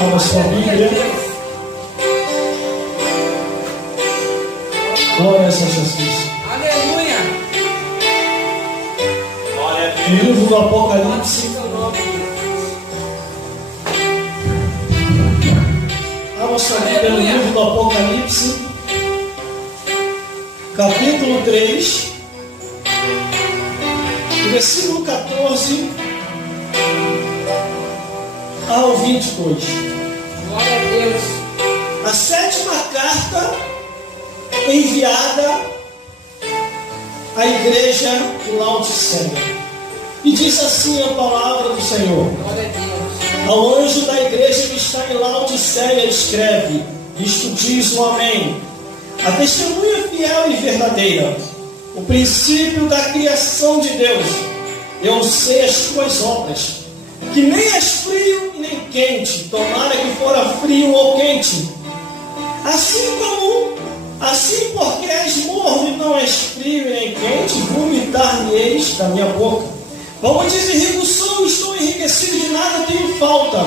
Abra sua Bíblia. Glória a Jesus. Aleluia. Livro do Apocalipse. Abra sua Bíblia no livro do Apocalipse, capítulo 3, versículo 14 ao 22. Glória a Deus. A sétima carta enviada à igreja de Laodiceia. E diz assim a palavra do Senhor: Glória a Deus. ao anjo da igreja que está em Laodiceia escreve: isto diz o Amém, a testemunha fiel e verdadeira, o princípio da criação de Deus. Eu sei as tuas obras, que nem és frio e nem quente, tomara que fora frio ou quente. Assim porque és morno e não és frio e nem quente, vomitar-me-eis da minha boca. Como diz rico sou, estou enriquecido, de nada tenho falta.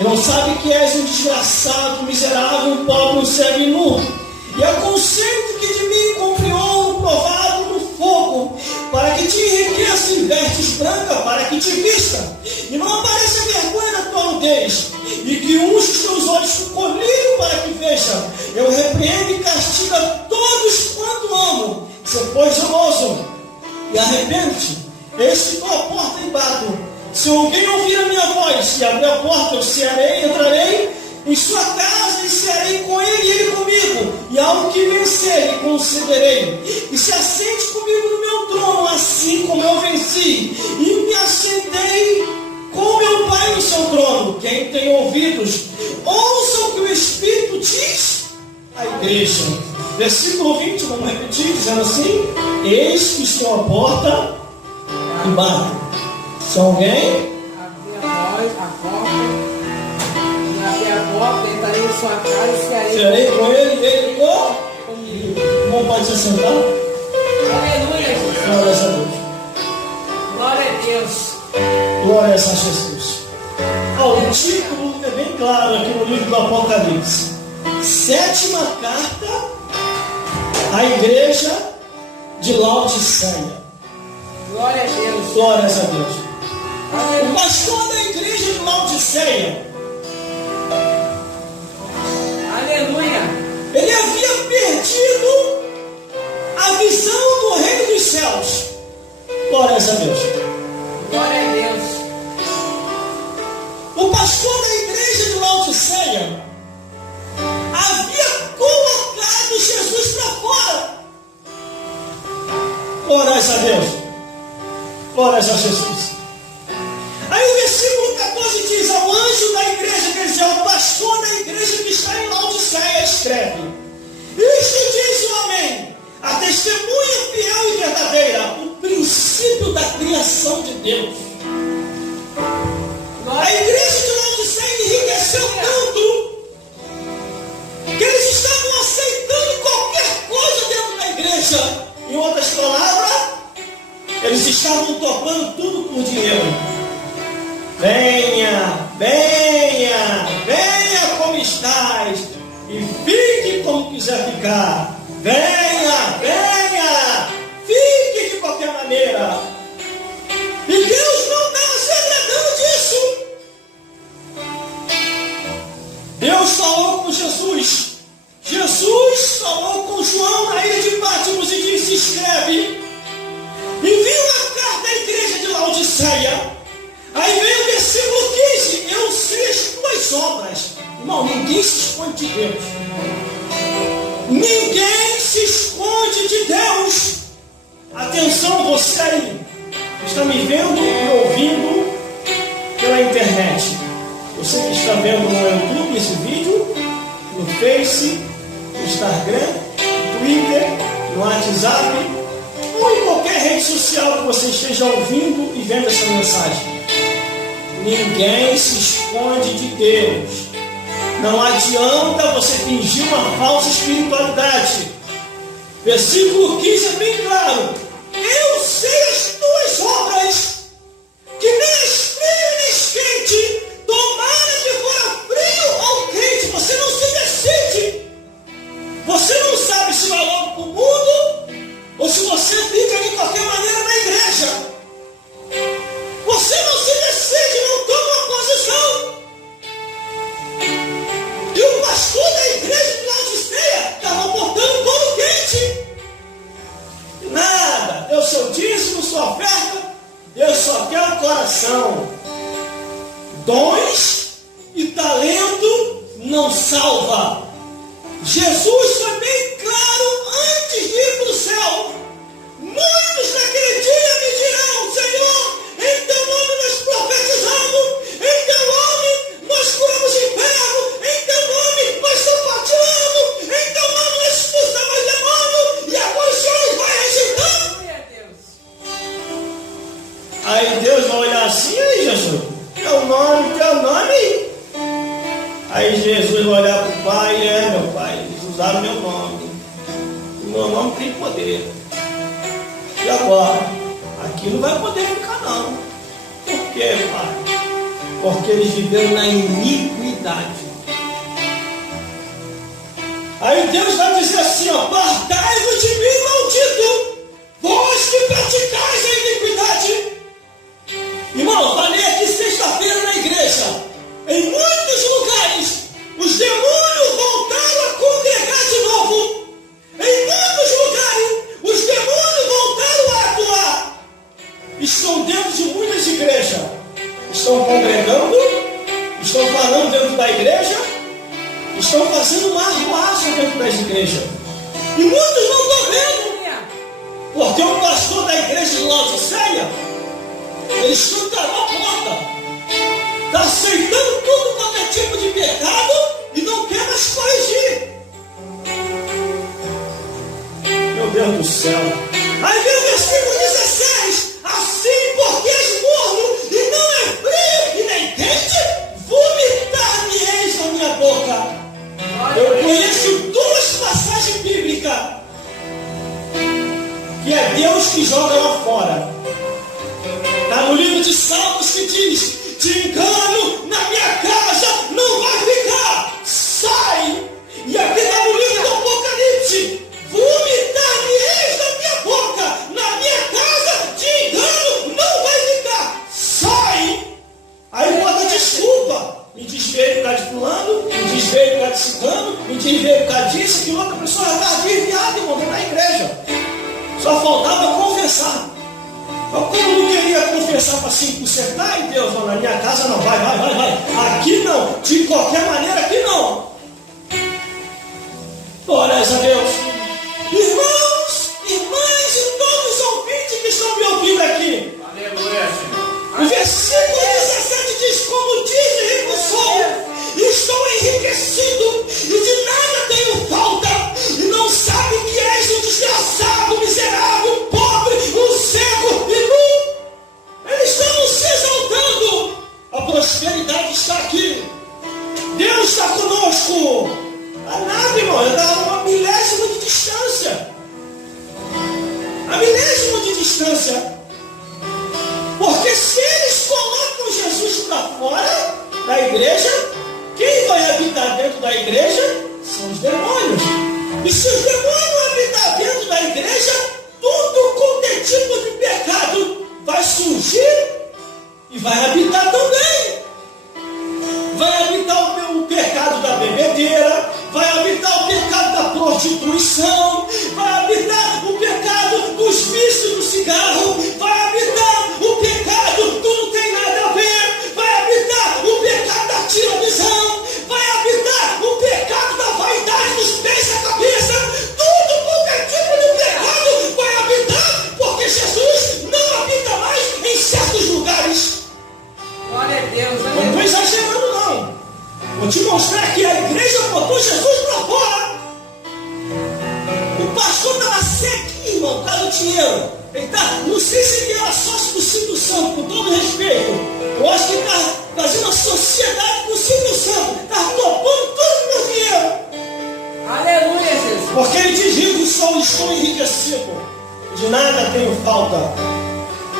E não sabe que és um desgraçado, miserável, pobre, cego e nu. E aconselho que de mim compre ouro provado no fogo, para que te enriqueça em vestes brancas, para que te vista, e não apareça vergonha da tua nudez, e que unja os teus olhos com colírio, para que veja. Eu repreendo e castigo a todos quanto amo. Se pois zeloso e arrepende-te. Eis que estou à porta e bato. Se alguém ouvir a minha voz e abrir a porta, eu cearei, entrarei em sua casa e cearei com ele e ele comigo. E ao que vencer, lhe concederei. E se assente comigo no meu trono, assim como eu venci. E me assentei com meu Pai no seu trono. Quem tem ouvidos, ouça o que o Espírito diz à igreja. Versículo 20, vamos repetir, dizendo assim: eis que estou à porta e bato. Se alguém Abrir a porta, entrarei em sua casa e cearei com ele e ele comigo. não pode se sentar? Aleluia. Glória a Deus. Glória a Deus. Glória a Jesus. O título é bem claro aqui no livro do Apocalipse: sétima carta à igreja de Laodiceia. Glória a Deus. Glória a Deus. O pastor da igreja de Laodiceia, Aleluia. ele havia perdido a visão do reino dos céus. Glória a Deus. Glória a Deus. O pastor da igreja de Laodiceia havia colocado Jesus para fora. Glória a Deus. Glória a Jesus. Aí o versículo 14 diz: ao anjo da igreja, quer dizer, ao pastor da igreja que está em Laodiceia, escreve: isto diz o Amém, a testemunha fiel e verdadeira, o princípio da criação de Deus. A igreja de Laodiceia enriqueceu tanto que eles estavam aceitando qualquer coisa dentro da igreja. Em outras palavras, eles estavam topando tudo por dinheiro. Venha, venha, venha como estás, e fique como quiser ficar. Venha, venha, fique de qualquer maneira. E Deus não estava se agradando disso. Deus falou com Jesus. Jesus falou com João na ilha de Patmos e disse: escreve, envia uma carta à igreja de Laodiceia. Aí vem o versículo 15: eu sei as tuas obras. Irmão, ninguém se esconde de Deus. Ninguém se esconde de Deus. Atenção, você aí que está me vendo e ouvindo pela internet. Você que está vendo no YouTube esse vídeo, no Face, no Instagram, no Twitter, no WhatsApp, ou em qualquer rede social que você esteja ouvindo e vendo essa mensagem. Ninguém se esconde de Deus. Não adianta você fingir uma falsa espiritualidade. Versículo 15 é bem claro: eu sei as tuas obras, que nem és frio nem quente, tomara que fora frio salva. Jesus foi bem claro antes de ir para o céu. Muitos naquele dia me dirão: Senhor, em teu nome nós profetizamos, em teu nome nós curamos enfermos, em teu nome nós sapateamos, em teu nome nós expulsamos demônios, e agora o Senhor vai rejeitando. Aí Deus vai olhar assim: aí Jesus, teu nome. Aí Jesus vai olhar para o Pai: meu Pai, eles usaram meu nome. O meu nome tem poder. E agora? Aqui não vai poder ficar não. Por quê, Pai? Porque eles viveram na iniquidade. Aí Deus vai dizer assim: apartai-vos de mim, maldito, vós que praticais a iniquidade. Irmão, falei aqui sexta-feira na igreja. Em muitos lugares, os demônios voltaram a congregar de novo. Em muitos lugares, os demônios voltaram a atuar. Estão dentro de muitas igrejas. Estão congregando, estão falando dentro da igreja, estão fazendo uma arruaça dentro das igrejas. E muitos não estão vendo. Porque o pastor da igreja de Laodiceia, ele escancarou a porta. Está aceitando tudo quanto é tipo de pecado e não quer mais corrigir. Meu Deus do céu. Aí vem o versículo 16. Assim, porque és morno e não é frio e nem quente, vomitar-me-eis na minha boca. Eu conheço duas passagens bíblicas que é Deus que joga lá fora. Está no livro de Salmos que diz: de engano na minha casa não vai ficar, sai. E aqui está no livro do Apocalipse: vomitar-me-eis na minha boca, na minha casa de engano não vai ficar, sai. Aí bota desculpa, me desveio por causa de fulano, me desveio por causa de ciclano, me desveio por causa disso, que outra pessoa já está desviada e morreu na igreja. Só faltava confessar. Mas como não queria confessar para se consertar, ai Deus, na minha casa não, vai. Aqui não, de qualquer maneira aqui não. Glórias a Deus. Irmãos, irmãs e todos os ouvintes que estão me ouvindo aqui. Aleluia, Senhor. O versículo 17 diz: como diz rico sou, estou enriquecido e de nada tenho falta, e não sabe que és um desgraçado, miserável, pobre, um cego e nu. Eles estão se exaltando. A prosperidade está aqui. Deus está conosco. A nada, irmão, está a uma milésima de distância. A milésima de distância. Porque se eles colocam Jesus para fora da igreja, quem vai habitar dentro da igreja são os demônios. E se os demônios habitar dentro da igreja, tudo quanto é tipo de pecado vai surgir e vai habitar também. Vai habitar o pecado da bebedeira, vai habitar o pecado da prostituição, vai habitar o pecado dos vícios do cigarro, vai habitar o pecado do não tem nada a ver, vai habitar o pecado da tiranização, vai habitar o pecado da vaidade dos pés da cabeça, tudo qualquer tipo de pecado vai habitar, porque Jesus não habita mais em certos lugares. Glória a Deus. Eu não estou exagerando não. Vou te mostrar que a igreja botou Jesus para fora. O pastor estava sequinho, irmão, por causa do dinheiro. Ele tá, não sei se ele era sócio do Silvio Santos, com todo respeito. Eu acho que ele está fazendo uma sociedade com o Silvio Santos. Está roubando todo o meu dinheiro. Aleluia, Jesus. Porque ele diz: rico sou, estou enriquecido, de nada tenho falta.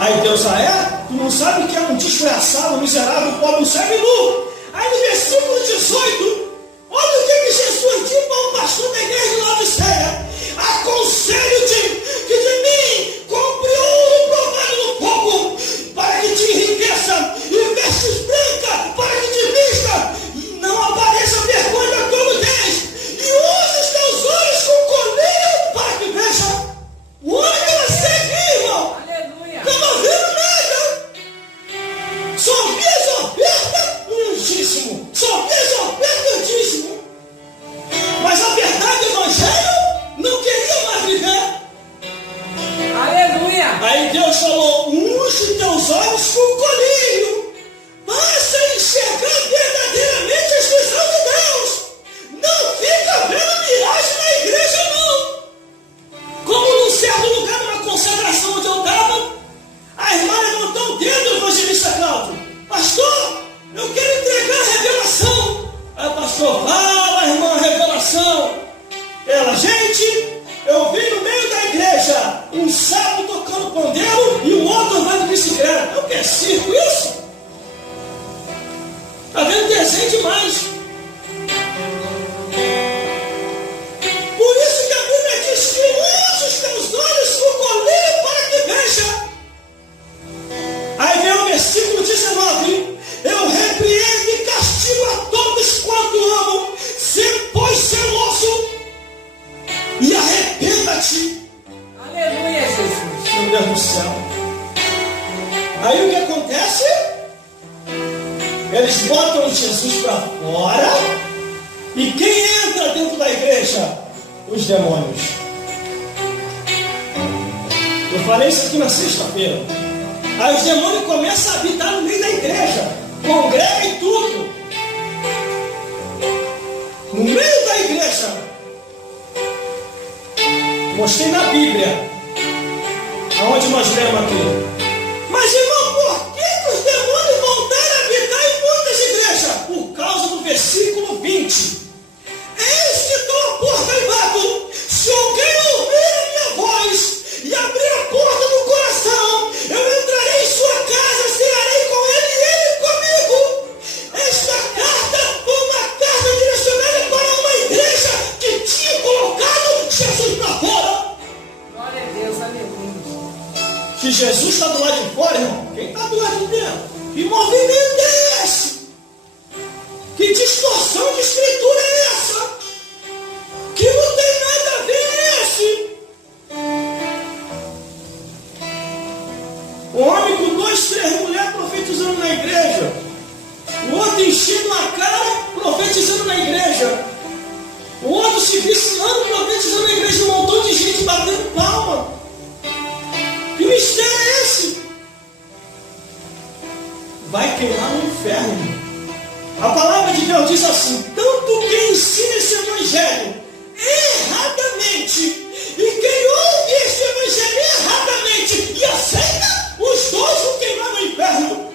Aí Deus: tu não sabe que é um desgraçado, miserável, pobre, um cego e nu. Aí no versículo 18, olha o que Jesus disse para o pastor da igreja de Laodiceia: aconselho-te que de mim compre ouro provado no fogo, para que te enriqueça, e vestes branca, para que te vista, e não apareça vergonha a todo Deus, e use os teus olhos com colírio, para que veja. O homem era cego, irmão. Aleluia. Não estava vendo nada. Só via as ofertas no Altíssimo. Só via Fala, irmã Revelação. Ela, gente, eu vi no meio da igreja um sábado tocando pandeiro e o outro andando de bicicleta. O que é circo isso? Está vendo desenho demais. Por isso que a Bíblia diz que use os teus olhos como colírio para que veja. Aí vem o versículo 19. Eu repreendo e castigo a todos quanto amam. Se pois zeloso e arrependa-te. Aleluia, Jesus. Meu Deus do céu. Aí o que acontece? Eles botam Jesus para fora. E quem entra dentro da igreja? Os demônios. Eu falei isso aqui na sexta-feira. Aí os demônios começam a habitar no meio da igreja. Congrega e tudo. No meio da igreja. Mostrei na Bíblia. Aonde nós lemos aqui. Mas irmão, por que os demônios voltaram a habitar em muitas igrejas? Por causa do versículo 20. Eis que estou à porta e bato. Se alguém ouvir a minha voz e abrir a porta do coração, eu entrarei em sua casa, cearei com ele e ele comigo. Esta carta foi uma carta direcionada para uma igreja que tinha colocado Jesus para fora. Glória a Deus, aleluia. Se Jesus está do lado de fora, irmão, quem está do lado de dentro? Que movimento é esse? Que distorção de escritura é essa? Que não tem nada a ver esse? Um homem com 2, 3 mulheres profetizando na igreja. O outro enchendo a cara, profetizando na igreja. O outro se vicinando, profetizando na igreja. Um montão de gente batendo palma. Que mistério é esse? Vai queimar no inferno. A palavra de Deus diz assim: tanto quem ensina esse evangelho erradamente e quem ouve esse evangelho erradamente e aceita, os dois vão queimar no inferno.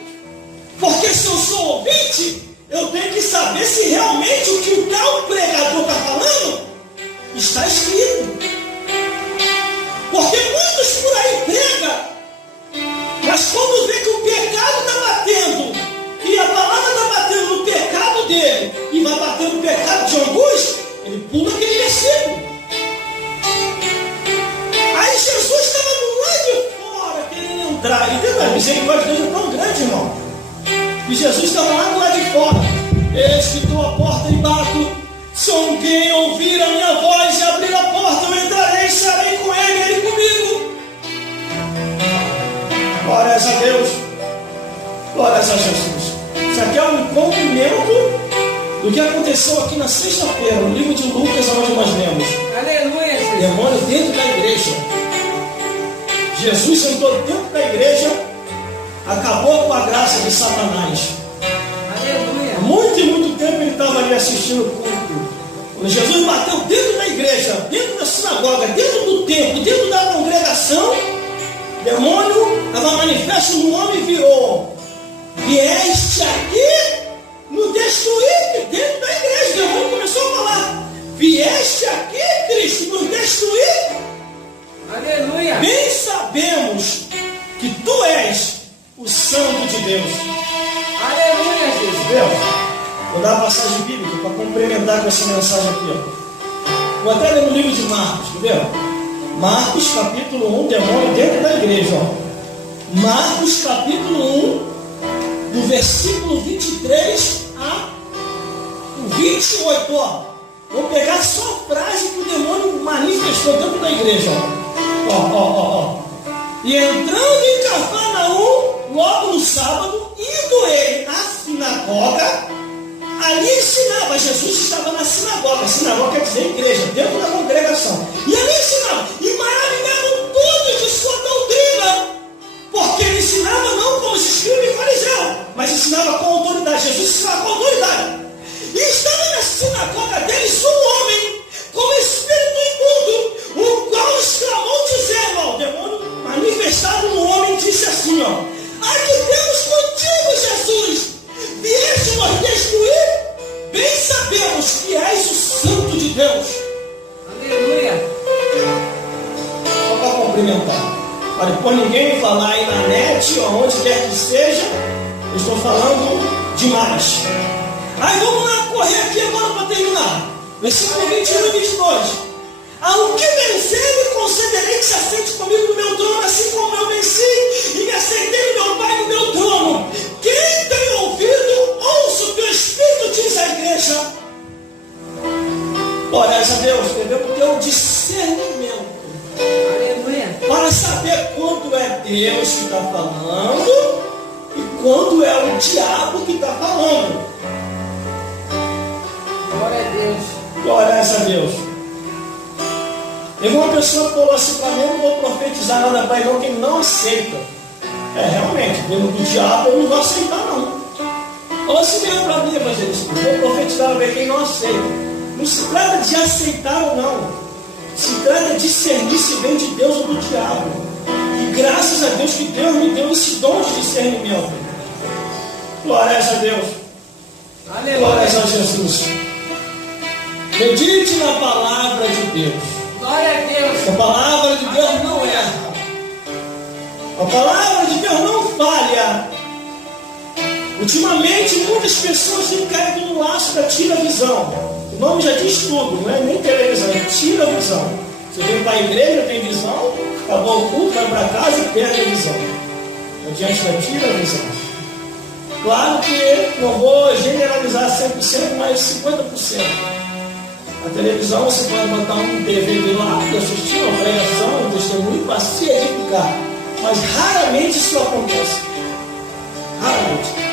Porque se eu sou ouvinte, eu tenho que saber se realmente o que o tal pregador está falando está escrito. Porque muitos por aí pregam, mas quando vê que o pecado está batendo, e a palavra está batendo no pecado dele, e vai bater no pecado de alguns, ele pula aquele versículo. Aí Jesus estava do lado de fora, querendo entrar. Entendeu? A misericórdia de Deus é tão grande, irmão. E Jesus estava lá do lado de fora. Eis que estou à porta e bato. Se alguém ouvir a minha voz e abrir a porta, eu entrarei, estarei com ele e ele comigo. Glórias a Deus. Glórias a Jesus. Isso aqui é um cumprimento do que aconteceu aqui na sexta-feira, no livro de Lucas, onde nós lemos. Aleluia, Jesus. Demônio dentro da igreja. Jesus entrou dentro da igreja, acabou com a graça de Satanás. Aleluia. Há muito tempo ele estava ali assistindo o culto. Quando Jesus bateu dentro da igreja, dentro da sinagoga, dentro do templo, dentro da congregação, o demônio estava manifesto no homem e virou: vieste aqui nos destruir. Dentro da igreja, o demônio começou a falar: vieste aqui, Cristo, nos destruir. Aleluia. Bem sabemos que tu és o Santo de Deus. Aleluia, Jesus. Deus. Vou dar a passagem bíblica para complementar com essa mensagem aqui. Ó. Vou até ler no livro de Marcos, entendeu? Marcos capítulo 1, demônio dentro da igreja. Ó. Marcos capítulo 1, do versículo 23 a 28. Ó. Vou pegar só a frase que o demônio manifestou dentro da igreja. Ó. E entrando em Cafarnaum, logo no sábado, indo ele à sinagoga, ali ensinava. Jesus estava na sinagoga. A sinagoga quer dizer igreja, dentro da congregação. E ali ensinava. E maravilhavam todos de sua doutrina. Porque ele ensinava não como os escribas e fariseus, mas ensinava com autoridade. Jesus ensinava com autoridade. E estava na sinagoga deles um homem com espírito imundo, o qual exclamou dizendo: ó, o demônio manifestado no homem disse assim: ó, ai que Deus contigo, Jesus, vieste nos destruir, bem sabendo sabemos que és o Santo de Deus. Aleluia. Só para cumprimentar. Para depois ninguém falar aí na net ou onde quer que seja, eu estou falando demais. Aí vamos lá correr aqui agora para terminar. Versículo 21 e 22. Ao que vencer, me concederei que se assente comigo no meu trono, assim como eu venci e me assentei no meu Pai no meu trono. Quem tem ouvido, ouça o que o Espírito diz à igreja. Glória a Deus, devemos ter um discernimento. Aleluia. Para saber quando é Deus que está falando e quando é o diabo que está falando. Glória a Deus. Glória a Deus. Teve uma pessoa que falou assim para mim: eu não vou profetizar nada para ele, não, que ele não aceita. Realmente, vindo do diabo, eu não vou aceitar, não. Falou assim mesmo para mim, evangelista: eu vou profetizar para quem não aceita. Não se trata de aceitar ou não, se trata de discernir se vem de Deus ou do diabo. E graças a Deus que Deus me deu esse dom de discernimento. Glória a Deus. Aleluia. Glória a Jesus. Medite na palavra de Deus. Glória a Deus. A palavra de Deus não erra. A palavra de Deus não falha. Ultimamente, muitas pessoas têm caído no laço da tira-visão. O nome já diz tudo, não é nem televisão, é tira-visão. Você vem para a igreja, tem visão, acabou o culto, vai para casa e perde a visão. Adiante da tira-visão. Claro que não vou generalizar 100%, mas 50%. A televisão você pode botar um DVD lá e assistir uma pregação, um testemunho para se edificar. Mas raramente isso acontece. Raramente.